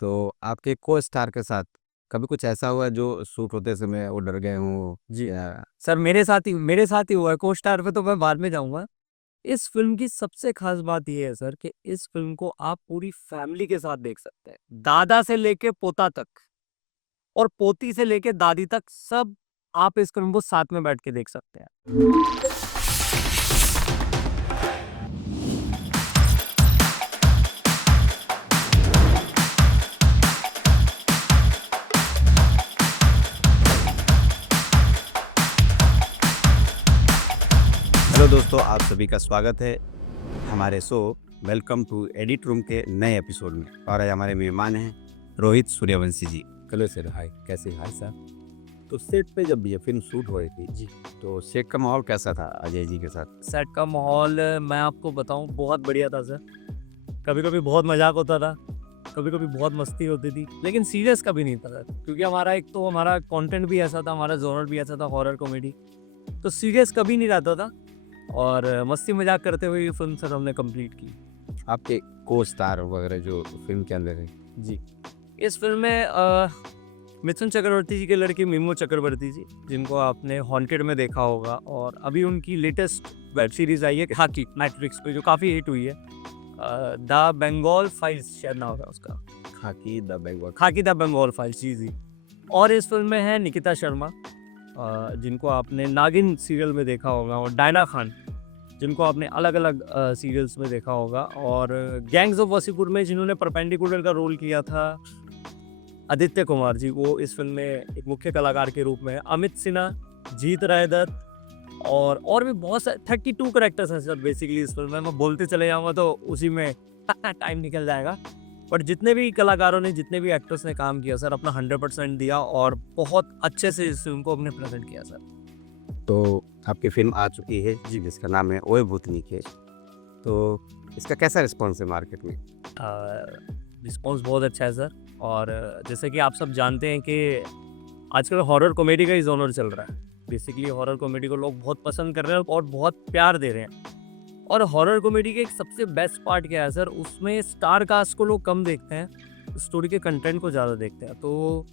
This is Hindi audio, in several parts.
तो आपके को-स्टार के साथ कभी कुछ ऐसा हुआ है जो शूट होते समय वो डर गए हों जी। या सर मेरे साथ ही हुआ है, को-स्टार पे तो मैं बाद में जाऊँगा। इस फ़िल्म की सबसे ख़ास बात ये है सर कि इस फ़िल्म को आप पूरी फ़ैमिली के साथ देख सकते हैं। दादा से लेके पोता तक और पोती से लेके दादी तक सब आप इस फ़िल्म को साथ में बैठ के देख सकते हैं। हेलो दोस्तों, आप सभी का स्वागत है हमारे show welcome to edit room के नए एपिसोड में। और आज हमारे मेहमान हैं Rohit Suryavanshi ji. Hello sir, hi, कैसे हैं? Hi sir. तो सेट पे जब ये फिल्म शूट हो रही थी, जी। तो सेट का माहौल कैसा था अजय जी के साथ? सेट का माहौल मैं आपको बताऊँ बहुत बढ़िया था सर। कभी-कभी बहुत मज़ाक होता था, कभी-कभी बहुत मस्ती होती थी, लेकिन सीरियस कभी नहीं था सर। क्योंकि हमारा एक तो हमारा कंटेंट भी ऐसा था, हमारा जॉनर भी ऐसा था हॉरर कॉमेडी, तो सीरियस कभी नहीं रहता था और मस्ती मज़ाक करते हुए ये फ़िल्म सर हमने कंप्लीट की। आपके को-स्टार वगैरह जो फिल्म के अंदर है? जी। इस फ़िल्म में मिथुन चक्रवर्ती जी के लड़के मिमो चक्रवर्ती जी, जिनको आपने हॉन्टेड में देखा होगा और अभी उनकी लेटेस्ट वेब सीरीज़ आई है खाकी नेटफ्लिक्स पे जो काफ़ी हिट हुई है। द बंगाल फाइल्स शायद नाम है उसका। खाकी द बंगाल। खाकी द बंगाल फाइल्स जी, जी। और इस फ़िल्म में है निकिता शर्मा जिनको आपने नागिन सीरियल में देखा होगा और डायना खान जिनको आपने अलग-अलग सीरियल्स में देखा होगा और गैंग्स ऑफ वासेपुर में जिन्होंने परपेंडिकुलर का रोल किया था आदित्य कुमार जी, वो इस फ़िल्म में एक मुख्य कलाकार के रूप में हैं। अमित सिन्हा, जीत राय दत्त और भी बहुत सारे 32 कैरेक्टर्स हैं सर बेसिकली इस फ़िल्म में। मैं बोलते चले जाऊँगा तो उसी में टाइम निकल जाएगा। बट जितने भी कलाकारों ने, जितने भी एक्टर्स ने काम किया सर, अपना 100% दिया और बहुत अच्छे से इस फ़िल्म को हमने प्रेज़ेंट किया सर। तो आपकी फिल्म आ चुकी है जी, जिसका नाम है ओए भूतनी के। तो इसका कैसा रिस्पॉन्स है मार्केट में? रिस्पॉन्स बहुत अच्छा है सर और जैसे कि आप सब जानते हैं कि आजकल हॉरर कॉमेडी का ही जॉनर चल रहा है। बेसिकली हॉरर कॉमेडी को लोग बहुत पसंद कर रहे हैं और बहुत प्यार दे रहे हैं। और हॉरर कॉमेडी के एक सबसे बेस्ट पार्ट क्या है सर, उसमें स्टार कास्ट को लोग कम देखते हैं, स्टोरी के कंटेंट को ज़्यादा देखते हैं। तो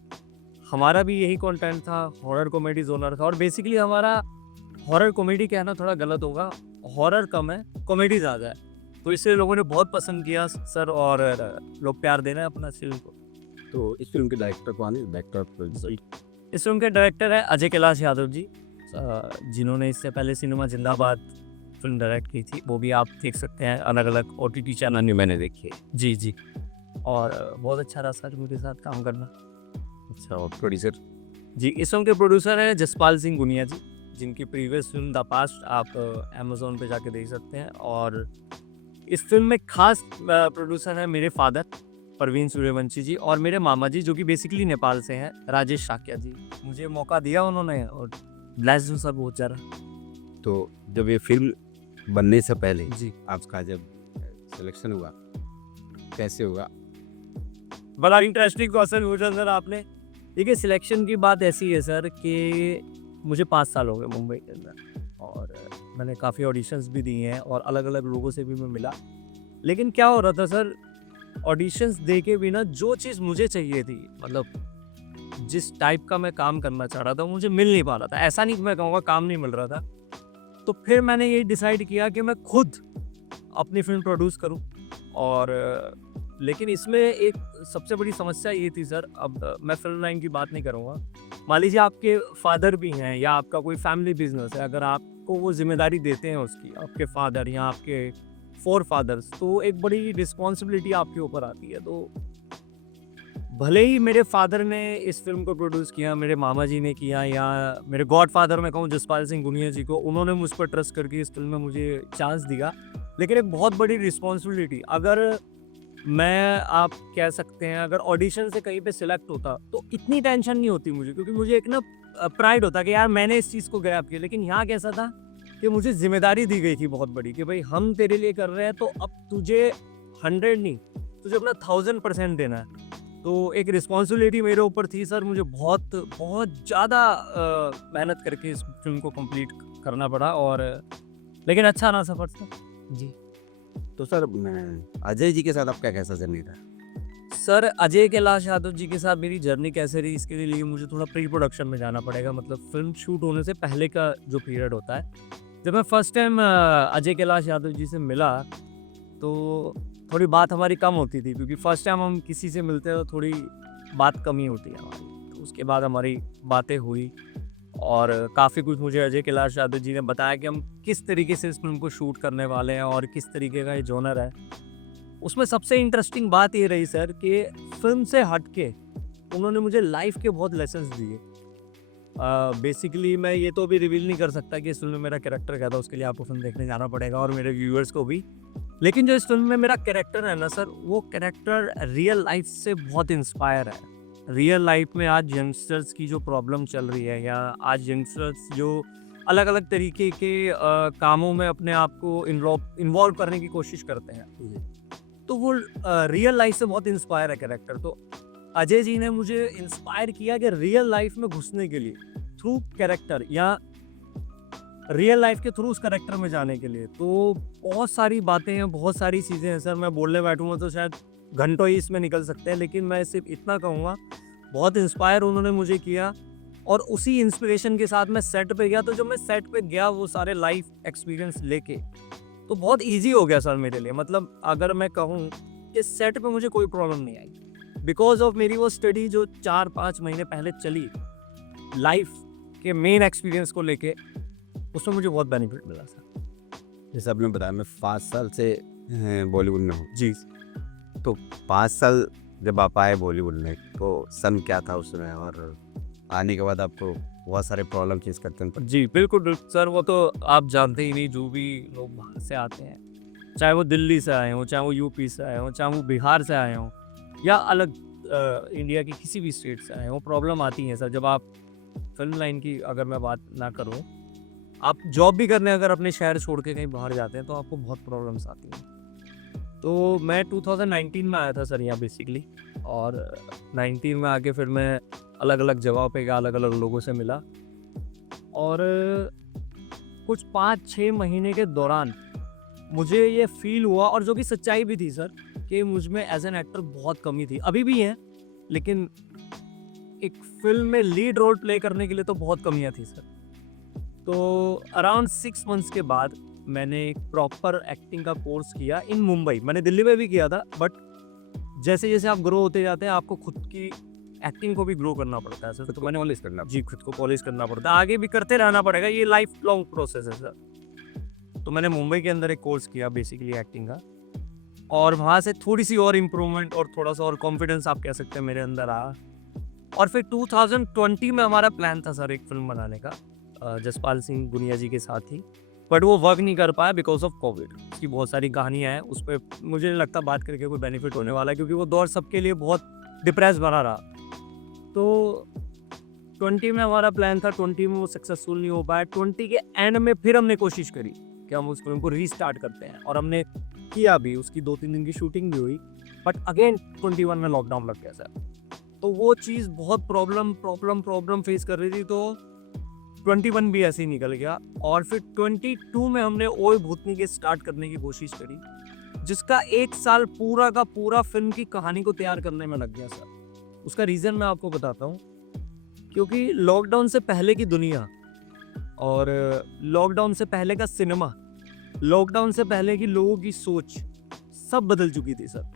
हमारा भी यही कंटेंट था, हॉरर कॉमेडी जॉनर था और बेसिकली हमारा हॉरर कॉमेडी कहना थोड़ा गलत होगा, हॉरर कम है, कॉमेडी ज़्यादा है। तो इसलिए लोगों ने बहुत पसंद किया सर और लोग प्यार दे रहे हैं अपना इस फ़िल्म को। तो इस फिल्म के डायरेक्टर कौन है? Director, producer? इस फ़िल्म के डायरेक्टर हैं अजय कैलाश यादव जी जिन्होंने इससे पहले सिनेमा ज़िंदाबाद फ़िल्म डायरेक्ट की थी। वो भी आप देख सकते हैं अलग-अलग ओटीटी चैनल अन्य पे। मैंने देखी है। जी, जी। और बहुत अच्छा रहा सर उनके साथ काम करना। अच्छा, और प्रोड्यूसर? जी, इस फ़िल्म के प्रोड्यूसर हैं जसपाल सिंह गुनिया जी, जिनकी प्रीवियस फ़िल्म द पास्ट आप अमेज़न पे जाके देख सकते हैं और इस फ़िल्म में खास प्रोड्यूसर हैं मेरे फादर परवीन सूर्यवंशी जी और मेरे मामा जी जो कि बेसिकली नेपाल से हैं, राजेश शाक्या जी। मुझे मौका दिया उन्होंने और ब्लेस्ड हूँ सर बहुत ज़्यादा। तो जब ये फ़िल्म बनने से पहले जी। आपका जब सिलेक्शन हुआ, कैसे हुआ? बड़ा इंटरेस्टिंग क्वेश्चन पूछा सर आपने। देखिए सिलेक्शन की बात ऐसी है सर कि मुझे 5 साल हो गए मुंबई के अंदर और मैंने काफ़ी ऑडिशंस भी दिए हैं और अलग-अलग लोगों से भी मैं मिला। लेकिन क्या हो रहा था सर, ऑडिशंस दे के भी ना जो चीज़ मुझे चाहिए थी मतलब जिस टाइप का मैं काम करना चाह रहा था, मुझे मिल नहीं पा रहा था। ऐसा नहीं कि मैं कहूँगा काम नहीं मिल रहा था। तो फिर मैंने ये डिसाइड किया कि मैं खुद अपनी फ़िल्म प्रोड्यूस करूँ और लेकिन इसमें एक सबसे बड़ी समस्या ये थी सर, अब मैं फ़िल्म लाइन की बात नहीं करूँगा। मान लीजिए आपके फ़ादर भी हैं या आपका कोई फैमिली बिज़नेस है, अगर आपको वो ज़िम्मेदारी देते हैं उसकी, आपके फ़ादर या आपके फ़ोरफ़ादर्स, तो एक बड़ी रिस्पॉन्सिबिलिटी आपके ऊपर आती है। तो भले ही मेरे फ़ादर ने इस फ़िल्म को प्रोड्यूस किया, मेरे मामा जी ने किया या मेरे गॉडफ़ादर मैं कहूँ जसपाल सिंह गुनिया जी को, उन्होंने मुझ पर ट्रस्ट करके इस फ़िल्म में मुझे चांस दिया। लेकिन एक बहुत बड़ी रिस्पॉन्सिबिलिटी अगर मैं आप कह सकते हैं अगर ऑडिशन से कहीं पे सिलेक्ट होता, तो इतनी टेंशन नहीं होती मुझे क्योंकि मुझे एक ना प्राइड होता कि यार मैंने इस चीज़ को ग्रैब किया। लेकिन यहाँ कैसा था कि मुझे ज़िम्मेदारी दी गई थी बहुत बड़ी कि भई हम तेरे लिए कर रहे हैं तो अब तुझे 100 नहीं, तुझे अपना 1000% देना है। तो एक रिस्पॉन्सिबिलिटी मेरे ऊपर थी सर, मुझे बहुत बहुत ज़्यादा मेहनत करके इस फ़िल्म को कंप्लीट करना पड़ा और लेकिन अच्छा रहा सफ़र सर। जी। तो सर, मैं अजय जी के साथ आपका कैसा जर्नी था? सर अजय कैलाश यादव जी के साथ मेरी जर्नी कैसे रही इसके लिए मुझे थोड़ा प्री प्रोडक्शन में जाना पड़ेगा, मतलब फिल्म शूट होने से पहले का जो पीरियड होता है। जब मैं फर्स्ट टाइम अजय कैलाश यादव जी से मिला तो थोड़ी बात हमारी कम होती थी, क्योंकि फर्स्ट टाइम हम किसी से मिलते हैं तो थोड़ी बात कम ही होती है हमारी। तो उसके बाद हमारी बातें हुई और काफ़ी कुछ मुझे अजय कैलाश यादव जी ने बताया कि हम किस तरीके से इस फिल्म को शूट करने वाले हैं और किस तरीके का ये जॉनर है। उसमें सबसे इंटरेस्टिंग बात ये रही सर कि फिल्म से हट के उन्होंने मुझे लाइफ के बहुत लेसन्स दिए। बेसिकली मैं ये तो अभी रिवील नहीं कर सकता कि इस फिल्म में मेरा कैरेक्टर क्या था, उसके लिए आपको फिल्म देखने जाना पड़ेगा और मेरे व्यूअर्स को भी। लेकिन जो इस फिल्म में मेरा कैरेक्टर है ना सर, वो कैरेक्टर रियल लाइफ से बहुत इंस्पायर है। रियल लाइफ में आज यंगस्टर्स की जो प्रॉब्लम चल रही है, या आज यंगस्टर्स जो अलग अलग तरीके के कामों में अपने आप को इन्वॉल्व करने की कोशिश करते हैं, तो वो रियल लाइफ से बहुत इंस्पायर है कैरेक्टर। तो अजय जी ने मुझे इंस्पायर किया कि रियल लाइफ में घुसने के लिए थ्रू कैरेक्टर, या रियल लाइफ के थ्रू उस कैरेक्टर में जाने के लिए। तो बहुत सारी बातें हैं, बहुत सारी चीज़ें हैं सर, मैं बोलने बैठूंगा तो शायद घंटों ही इसमें निकल सकते हैं, लेकिन मैं सिर्फ इतना कहूँगा, बहुत इंस्पायर उन्होंने मुझे किया। और उसी इंस्पिरेशन के साथ मैं सेट पे गया। तो जब मैं सेट पे गया वो सारे लाइफ एक्सपीरियंस लेके, तो बहुत इजी हो गया सर मेरे लिए। मतलब अगर मैं कहूँ कि सेट पे मुझे कोई प्रॉब्लम नहीं आई, बिकॉज ऑफ मेरी वो स्टडी जो 4-5 महीने पहले चली लाइफ के मेन एक्सपीरियंस को लेके, उसमें मुझे बहुत बेनिफिट मिला सर। जैसे आपने बताया मैं 5 साल से बॉलीवुड में हूँ। जी तो 5 साल जब आप आए बॉलीवुड में तो सन क्या था उसमें, और आने के बाद आपको बहुत सारे प्रॉब्लम फेस करते हैं। जी बिल्कुल सर, वो तो आप जानते ही नहीं, जो भी लोग बाहर से आते हैं, चाहे वो दिल्ली से आए हों, चाहे वो यूपी से आए हों, चाहे वो बिहार से आए हों, या अलग इंडिया की किसी भी स्टेट से आए हों, प्रॉब्लम आती है सर। जब आप फिल्म लाइन की अगर मैं बात ना करूं, आप जॉब भी करने अगर अपने शहर छोड़ के कहीं बाहर जाते हैं तो आपको बहुत प्रॉब्लम्स आती हैं। तो मैं 2019 में आया था सर यहाँ बेसिकली, और 19 में आके फिर मैं अलग अलग जगहों पे गया, अलग अलग लोगों से मिला, और कुछ 5-6 महीने के दौरान मुझे ये फील हुआ, और जो कि सच्चाई भी थी सर, कि मुझ में एज एन एक्टर बहुत कमी थी, अभी भी है, लेकिन एक फिल्म में लीड रोल प्ले करने के लिए तो बहुत कमियां थी सर। तो अराउंड 6 मंथ्स के बाद मैंने एक प्रॉपर एक्टिंग का कोर्स किया इन मुंबई। मैंने दिल्ली में भी किया था, बट जैसे जैसे आप ग्रो होते जाते हैं आपको खुद की एक्टिंग को भी ग्रो करना पड़ता है सर। तो मैंने पॉलिश करना। जी खुद को पॉलिश करना पड़ता है, आगे भी करते रहना पड़ेगा, ये लाइफ लॉन्ग प्रोसेस है सर। तो मैंने मुंबई के अंदर एक कोर्स किया बेसिकली एक्टिंग का, और वहाँ से थोड़ी सी और इम्प्रूवमेंट और थोड़ा सा और कॉन्फिडेंस आप कह सकते हैं मेरे अंदर आया। और फिर 2020 में हमारा प्लान था सर एक फिल्म बनाने का, जसपाल सिंह गुनिया जी के साथ ही, बट वो वर्क नहीं कर पाया बिकॉज ऑफ कोविड। उसकी बहुत सारी कहानियाँ हैं, उस पर मुझे नहीं लगता बात करके कोई बेनिफिट होने वाला है, क्योंकि वो दौर सबके लिए बहुत डिप्रेस बना रहा। तो 20 में हमारा प्लान था, 20 में वो सक्सेसफुल नहीं हो पाया। 20 के एंड में फिर हमने कोशिश करी कि हम उस फिल्म को रीस्टार्ट करते हैं, और हमने किया भी, उसकी 2-3 दिन की शूटिंग भी हुई, बट अगेन 21 में लॉकडाउन लग गया सर। तो वो चीज़ बहुत प्रॉब्लम फेस कर रही थी, तो 21 भी ऐसे ही निकल गया। और फिर 22 में हमने ओए भूतनी के स्टार्ट करने की कोशिश करी, जिसका 1 साल पूरा का पूरा फिल्म की कहानी को तैयार करने में लग गया सर। उसका रीज़न मैं आपको बताता हूँ, क्योंकि लॉकडाउन से पहले की दुनिया और लॉकडाउन से पहले का सिनेमा, लॉकडाउन से पहले की लोगों की सोच सब बदल चुकी थी सर।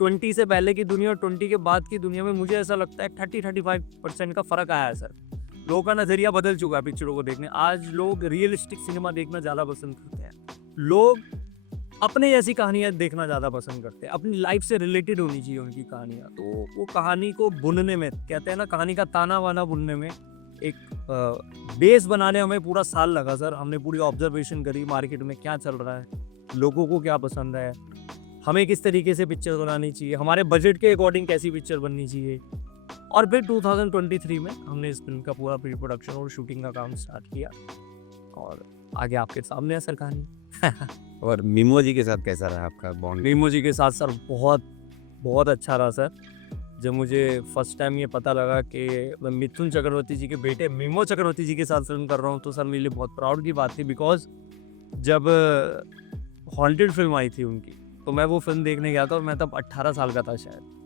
20 से पहले की दुनिया और 20 के बाद की दुनिया में मुझे ऐसा लगता है 30-35% का फ़र्क आया है सर। लोगों का नज़रिया बदल चुका है पिक्चरों को देखने। आज लोग रियलिस्टिक सिनेमा देखना ज़्यादा पसंद करते हैं। लोग अपने जैसी कहानियाँ देखना ज़्यादा पसंद करते हैं, अपनी लाइफ से रिलेटेड होनी चाहिए उनकी कहानियाँ। तो वो कहानी को बुनने में, कहते हैं ना, कहानी का ताना वाना बुनने में एक बेस बनाने हमें पूरा साल लगा सर। हमने पूरी ऑब्जर्वेशन करी, मार्केट में क्या चल रहा है, लोगों को क्या पसंद है, हमें किस तरीके से पिक्चर बनानी चाहिए, हमारे बजट के अकॉर्डिंग कैसी पिक्चर बननी चाहिए। और फिर 2023 में हमने इस फिल्म का पूरा प्री प्रोडक्शन और शूटिंग का काम स्टार्ट किया, और आगे आपके सामने है सर कहानी। और मीमो जी के साथ कैसा रहा आपका बॉन्ड? मीमो जी के साथ सर बहुत अच्छा रहा सर। जब मुझे फर्स्ट टाइम ये पता लगा कि मैं मिथुन चक्रवर्ती जी के बेटे मीमो चक्रवर्ती जी के साथ फिल्म कर रहा हूँ, तो सर मेरे लिए बहुत प्राउड की बात थी। बिकॉज जब हॉन्टेड फिल्म आई थी उनकी, तो मैं वो फिल्म देखने गया था, और मैं तब 18 साल का था शायद।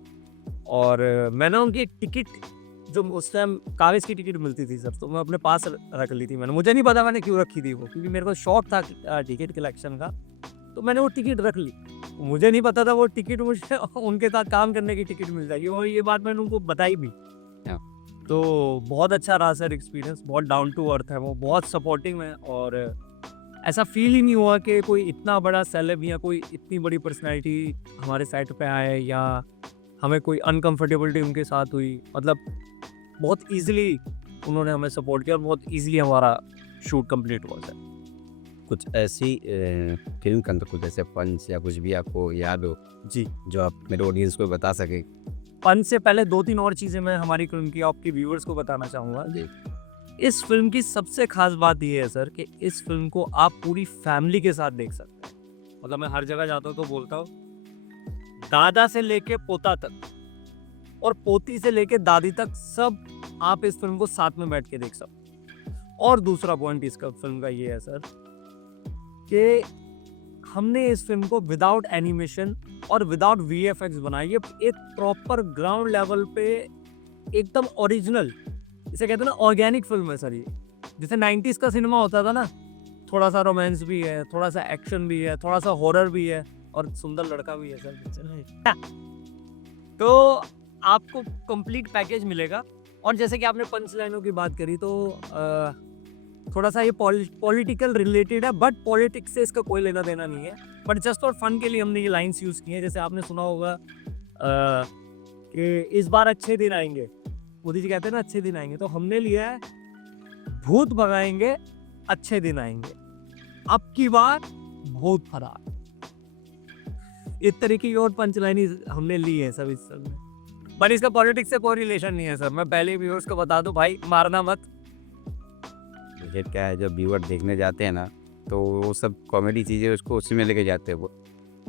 और मैं ना उनकी एक टिकट, जो उस टाइम कागज़ की टिकट मिलती थी सर, तो मैं अपने पास रख ली थी मैंने। मुझे नहीं पता मैंने क्यों रखी थी वो, क्योंकि मेरे को शौक था टिकट कलेक्शन का, तो मैंने वो टिकट रख ली। मुझे नहीं पता था वो टिकट मुझे उनके साथ काम करने की टिकट मिल जाएगी, और ये बात मैंने उनको बताई भी। हाँ। तो बहुत अच्छा रहा सर एक्सपीरियंस, बहुत डाउन टू अर्थ है वो, बहुत सपोर्टिव है, और ऐसा फील ही नहीं हुआ कि कोई इतना बड़ा सेलेब या कोई इतनी बड़ी पर्सनैलिटी हमारे साइड पे आए, या हमें कोई अनकंफर्टेबिलिटी उनके साथ हुई। मतलब बहुत ईज़िली उन्होंने हमें सपोर्ट किया, और बहुत ईज़िली हमारा शूट कंप्लीट हुआ सर। कुछ ऐसी फ़िल्म के अंदर कुछ ऐसे पंच या कुछ भी आपको याद हो, जी। जो आप मेरे ऑडियंस को बता सकें? पंच से पहले 2-3 और चीज़ें मैं हमारी फ़िल्म की आपके व्यूअर्स को बताना चाहूँगा। जी। इस फ़िल्म की सबसे ख़ास बात ये है सर कि इस फ़िल्म को आप पूरी फ़ैमिली के साथ देख सकते हैं। मतलब मैं हर जगह जाता हूँ तो बोलता हूँ, दादा से लेके पोता तक और पोती से लेके दादी तक सब आप इस फ़िल्म को साथ में बैठ के देख सकते हैं। और दूसरा पॉइंट इसका फ़िल्म का ये है सर कि हमने इस फ़िल्म को विदाउट एनिमेशन और विदाउट वीएफएक्स बनाई है। एक प्रॉपर ग्राउंड लेवल पे एकदम ओरिजिनल, इसे कहते हैं ना ऑर्गेनिक फ़िल्म है सर ये। जैसे 90s का सिनेमा होता था ना, थोड़ा सा रोमांस भी है, थोड़ा सा एक्शन भी है, थोड़ा सा हॉरर भी है, और सुंदर लड़का भी है सर पिक्चर में। तो आपको कंप्लीट पैकेज मिलेगा। और जैसे कि आपने पंच लाइनों की बात करी, तो थोड़ा सा ये पॉलिटिकल रिलेटेड है, बट पॉलिटिक्स से इसका कोई लेना देना नहीं है, बट जस्ट फॉर फन के लिए हमने ये लाइन्स यूज़ की हैं। जैसे आपने सुना होगा कि इस बार अच्छे दिन आएंगे, मोदी जी कहते हैं ना अच्छे दिन आएंगे, तो हमने लिया है भूत भगाएंगे अच्छे दिन आएंगे, अब की बार भूत फरार। इस तरीके की और पंच लाइन हमने ली है सब इस सब में, पर इसका पॉलिटिक्स से कोई रिलेशन नहीं है सर। मैं पहले व्यूअर्स को बता दूं, भाई मारना मत। मुझे क्या है, जब व्यूअर देखने जाते हैं ना, तो वो सब कॉमेडी चीज़ें उसको उसी में लेके जाते हैं वो।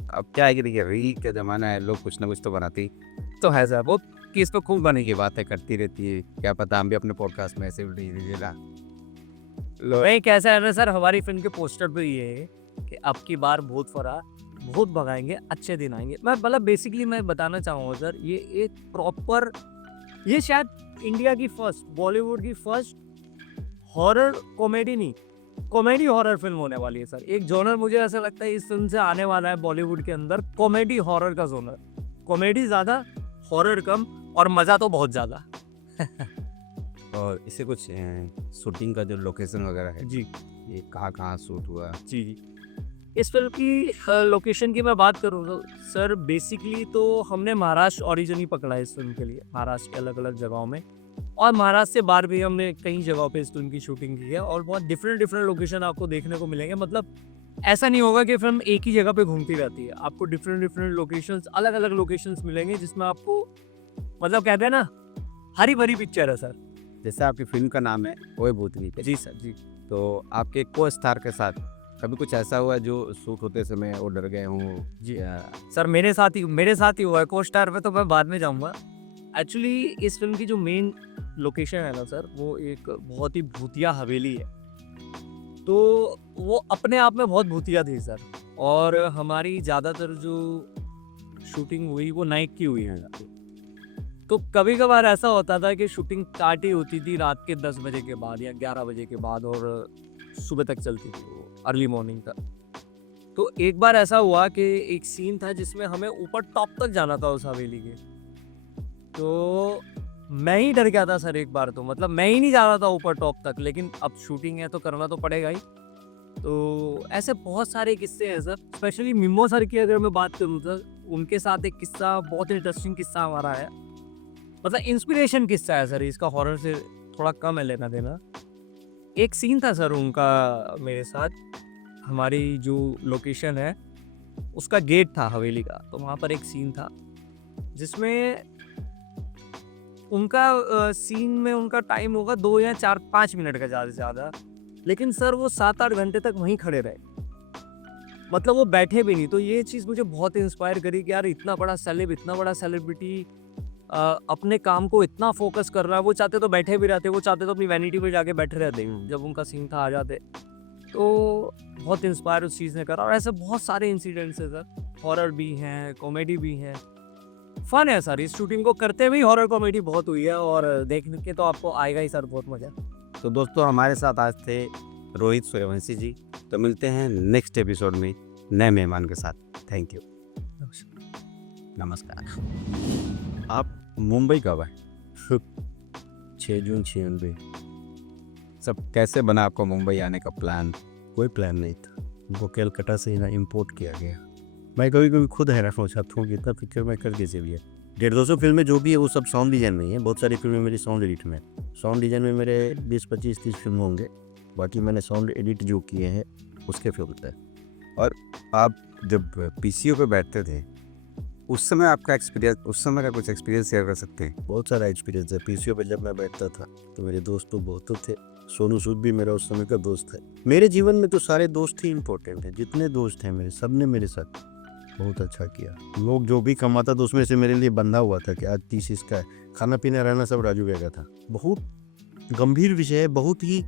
अब क्या है कि देखिए, रील का ज़माना है, लोग कुछ ना कुछ तो बनाते ही तो है सर वो, कि इसको खूब बने की बातें करती रहती है। क्या पता हम भी अपने पॉडकास्ट में ऐसे वीडियो ला लो। नहीं कैसा है ना सर, हमारी फिल्म के पोस्टर पे ये है कि अब की बार भूत फरार, भूत भगाएंगे अच्छे दिन आएंगे। मैं मतलब बेसिकली मैं बताना चाहूँगा सर, ये एक प्रॉपर, ये शायद इंडिया की फर्स्ट, बॉलीवुड की फर्स्ट हॉरर कॉमेडी नहीं, कॉमेडी हॉरर फिल्म होने वाली है सर। एक जॉनर मुझे ऐसा लगता है इस फिल्म से आने वाला है बॉलीवुड के अंदर, कॉमेडी हॉरर का जॉनर। कॉमेडी ज़्यादा, हॉरर कम, और मज़ा तो बहुत ज़्यादा। और इससे कुछ शूटिंग का जो लोकेशन वगैरह है, जी ये कहाँ शूट हुआ? जी। इस फिल्म की लोकेशन की मैं बात करूँ तो सर बेसिकली तो हमने महाराष्ट्र ओरिजिन ही पकड़ा है इस फिल्म के लिए, महाराष्ट्र के अलग अलग जगहों में, और महाराष्ट्र से बाहर भी हमने कई जगहों पे इस फिल्म की शूटिंग की है, और बहुत डिफरेंट डिफरेंट लोकेशन आपको देखने को मिलेंगे। मतलब ऐसा नहीं होगा कि फिल्म एक ही जगह पे घूमती रहती है, आपको डिफरेंट डिफरेंट लोकेशंस, अलग अलग लोकेशंस मिलेंगे, जिसमें आपको मतलब कहते हैं ना हरी भरी पिक्चर है सर। जैसे आपकी फिल्म का नाम है ओए भूतनी, जी सर जी। तो आपके को स्टार के साथ कभी कुछ ऐसा हुआ जो शूट होते समय वो डर गए हों? जी। या सर मेरे साथ ही हुआ है, को स्टार पे तो मैं बाद में जाऊंगा। एक्चुअली इस फिल्म की जो मेन लोकेशन है ना सर, वो एक बहुत ही भूतिया हवेली है, तो वो अपने आप में बहुत भूतिया थी सर। और हमारी ज़्यादातर जो शूटिंग हुई वो नाइट की हुई है, तो कभी कभार ऐसा होता था कि शूटिंग स्टार्ट ही होती थी रात के 10 बजे के बाद या 11 बजे के बाद, और सुबह तक चलती थी वो, अर्ली मॉर्निंग तक। तो एक बार ऐसा हुआ कि एक सीन था जिसमें हमें ऊपर टॉप तक जाना था उस हवेली के, तो मैं ही डर गया था सर एक बार। तो मतलब मैं ही नहीं जा रहा था ऊपर टॉप तक, लेकिन अब शूटिंग है तो करना तो पड़ेगा ही। तो ऐसे बहुत सारे किस्से हैं सर, स्पेशली मिम्मो सर की अगर मैं बात करूँ तो उनके साथ एक किस्सा, बहुत इंटरेस्टिंग किस्सा हमारा है, मतलब इंस्पिरेशन किस्सा है सर इसका, हॉरर से थोड़ा कम है लेना देना। एक सीन था सर उनका मेरे साथ, हमारी जो लोकेशन है उसका गेट था हवेली का, तो वहाँ पर एक सीन था जिसमें उनका सीन में उनका टाइम होगा 2 या 4-5 मिनट का ज़्यादा से ज़्यादा, लेकिन सर वो 7-8 घंटे तक वहीं खड़े रहे, मतलब वो बैठे भी नहीं। तो ये चीज़ मुझे बहुत इंस्पायर करी कि यार इतना बड़ा सेलेब, इतना बड़ा सेलिब्रिटी अपने काम को इतना फोकस कर रहा है, वो चाहते तो बैठे भी रहते, वो चाहते तो अपनी वैनिटी पे जाके बैठे रहते, जब उनका सीन था आ जाते। तो बहुत इंस्पायर उस चीज़ ने करा, और ऐसे बहुत सारे इंसिडेंट्स हैं सर, हॉरर भी हैं, कॉमेडी भी हैं, फन है सर, इस शूटिंग को करते हुए हॉरर कॉमेडी बहुत हुई है और देखने के तो आपको आएगा ही सर बहुत मजा। तो दोस्तों हमारे साथ आज थे रोहित सूर्यवंशी जी। तो मिलते हैं नेक्स्ट एपिसोड में नए मेहमान के साथ। थैंक यू, नमस्कार। आप मुंबई कब आए? 6 जून 96। सब कैसे बना आपको मुंबई आने का प्लान? कोई प्लान नहीं था, वो कलकत्ता से ना इम्पोर्ट किया गया। मैं कभी कभी खुद हैरान हो जाता हूँ कि इतना पिक्चर मैं कर कैसे भी है। 150 फिल्में जो भी है वो सब साउंड डिजाइन में ही है। बहुत सारी फिल्में मेरी साउंड एडिट में। साउंड डिजाइन में मेरे 20, 25, 30 फिल्म होंगे। बाकी मैंने साउंड एडिट जो किए हैं उसके फिल्म थे। आप जब पीसीओ पे बैठते थे उस समय आपका एक्सपीरियंस, उस समय का कुछ एक्सपीरियंस शेयर कर सकते हैं? बहुत सारा एक्सपीरियंस है। पीसीओ पे जब मैं बैठता था तो मेरे दोस्त तो बहुत थे। सोनू सूद भी मेरा उस समय का दोस्त है। मेरे जीवन में तो सारे दोस्त ही इम्पोर्टेंट हैं। जितने दोस्त हैं मेरे, सब ने मेरे साथ बहुत अच्छा किया। लोग जो भी कमाता था उसमें से मेरे लिए बंधा हुआ था कि आज 30 इसका है। खाना पीना रहना सब राजू का था। बहुत गंभीर विषय है। बहुत ही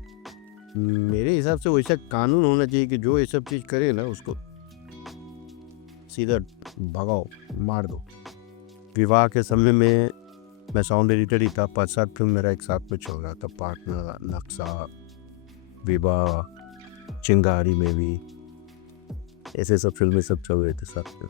मेरे हिसाब से वैसा कानून होना चाहिए कि जो ये सब चीज़ करे ना उसको सीधा भगाओ, मार दो। विवाह के समय में मैं साउंड एडिटर ही था। 5-7 फिल्म मेरा एक साथ में चल रहा था। पार्टनर, नक्शा, विवाह, चिंगारी में भी, ऐसे सब फिल्में सब चल रहे थे साथ में।